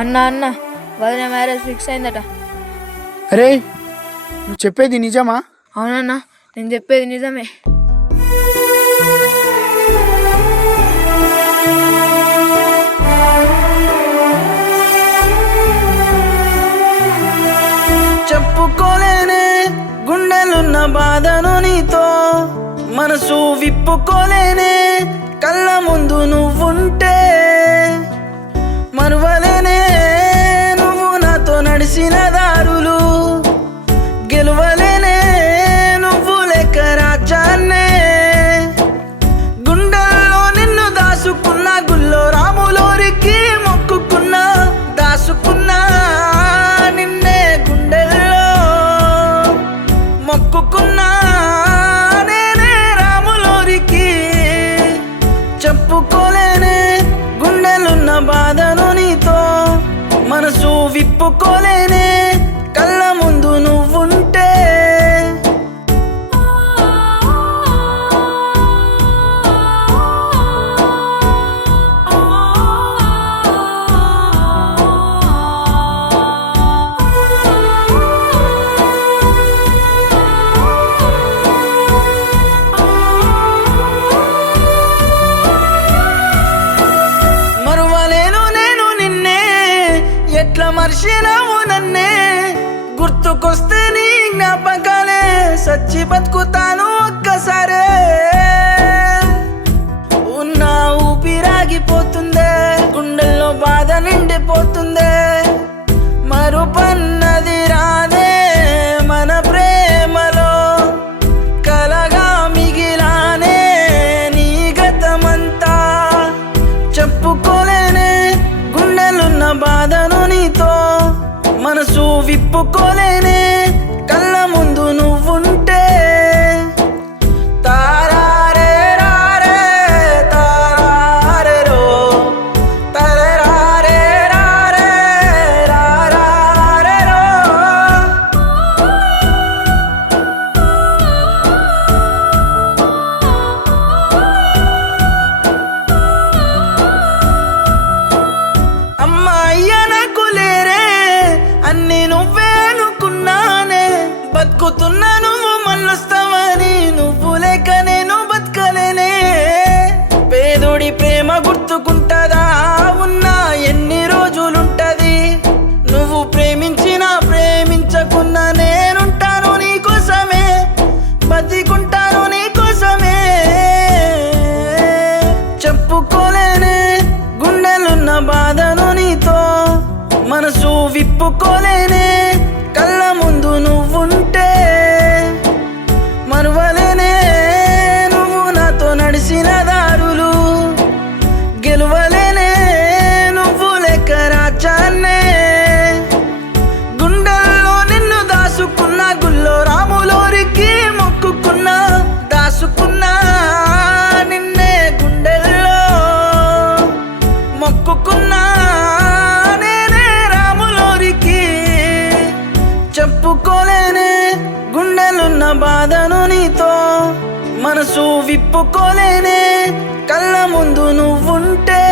అన్న అన్న వదిన మ్యారేజ్ ఫిక్స్ అయిందట. అరే నువ్వు చెప్పేది నిజమా? అవునన్న, నేను చెప్పేది నిజమే. చెప్పుకోలేనే గుండెలున్న బాధను నీతో, మనసు విప్పుకోలేనే కళ్ళ ముందు నువ్వుంటే, మరువలేనే నువ్వు నాతో నడిచిన దారులు, గెలువలేనే నువ్వు లెక్క రాజాన్నే. గుండెల్లో నిన్ను దాసుకున్న, గుల్లో రాములోరికి మొక్కుకున్నా, దాసుకున్నా నిన్నే గుండెల్లో మొక్కుకున్నా, నేనే రాములోరికి. చెప్పుకోలేనే గుండెలున్న బాధను నీతో, మనసు విప్పుకోలేనే కళ్ళ ముందు నువ్వుంటే. మరువలేను నేను నిన్నే, ఎట్లా మర్చినావు నన్నే, గుర్తుకొస్తే నీ జ్ఞాపకాలే, సచ్చి బతుకుతాను ఒక్కసారే. ఉన్న ఊపిరాగిపోతుందే, గుండెల్లో బాధ నిండిపోతుందే, మరుపన్నది రాదే మన ప్రేమలో, కలగా మిగిలానే నీ గతమంతా. చెప్పుకోలేనే గుండెలున్న బాధను నీతో, మనసు విప్పుకోలేనే కళ్ళ ముందు నువ్వుంటే. తారారే రారే తారారెరో, తరరారే రారే రారారెరో. అమ్మా అయ్యా నాకు లేరే, అన్ని నువ్వే అనుకున్నానే, బతుకుతున్నా నువ్వు మళ్ళొస్తావని, నువ్వు లేక నేను బతకలేనే. పేదోడి ప్రేమ గుర్తుకుంటదా, ఉన్నా ఎన్ని రోజులుంటది, నువ్వు ప్రేమించినా ప్రేమించకున్నా నేనుంటాను నీ కోసమే, బతికుంటాను నీ కోసమే. చెప్పుకోలేనే గుండెలున్న బాధను నీతో, మనసు విప్పుకోలేనే కళ్ళ ముందు నువ్వుంటే, మరువలేనే నువ్వు నాతో నడిచిన దారులు, గెలువలేనే నువ్వు లెక్క రాజాన్నే. గుండెల్లో నిన్ను దాసుకున్న, గుల్లో రాములోరికి మొక్కుకున్నా, దాసుకున్నా నిన్నే గుండెల్లో మొక్కుకున్నా, నేనే రాములోరికి. చెప్పుకోలేనే గుండెలున్న బాధను నీతో, మనసు విప్పుకోలేనే కళ్ళ ముందు నువ్వుంటే.